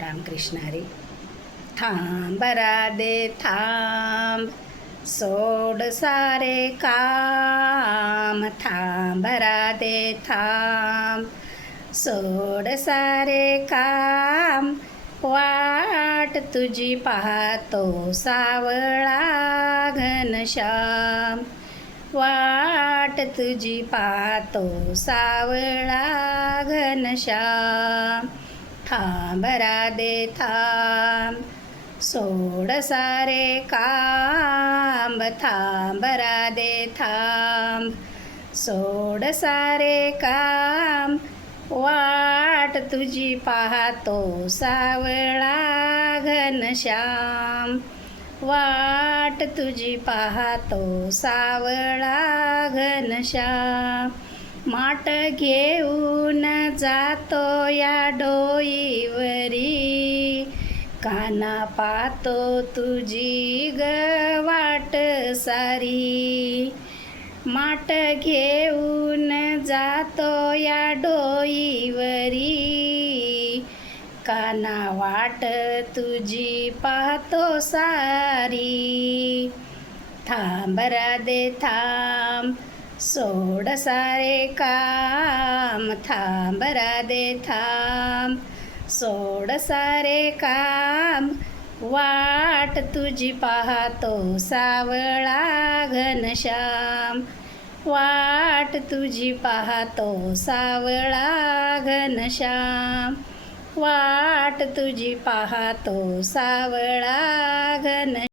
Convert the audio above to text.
रामकृष्ण हरी. थांब राधे थांब, सोड सारे काम. थांब राधे थांब, सोड सारे काम. वाट तुझी पाहतो सावळा घनश्याम. वाट तुझी पाहतो सावळा घनश्याम. थांब राधे थांब, सोड सारे काम. थांब राधे थांब, सोड सारे काम. वाट तुझी पाहतो सावळा घनश्याम. वाट तुझी पाहतो सावळा घनश्याम. माठ घेऊन जातो या डोईवरी, काना पाहतो तुझी ग वाट सारी. माठ घेऊन जातो या डोईवरी, काना वाट तुझी पाहतो सारी. थांब राधे थांब, सोड सारे काम. थांब राधे थांब, सोड सारे काम. वाट तुझी पाहतो सावळा घनश्याम. वाट तुझी पाहतो सावळा घनश्याम. वाट तुझी पाहतो सावळा घन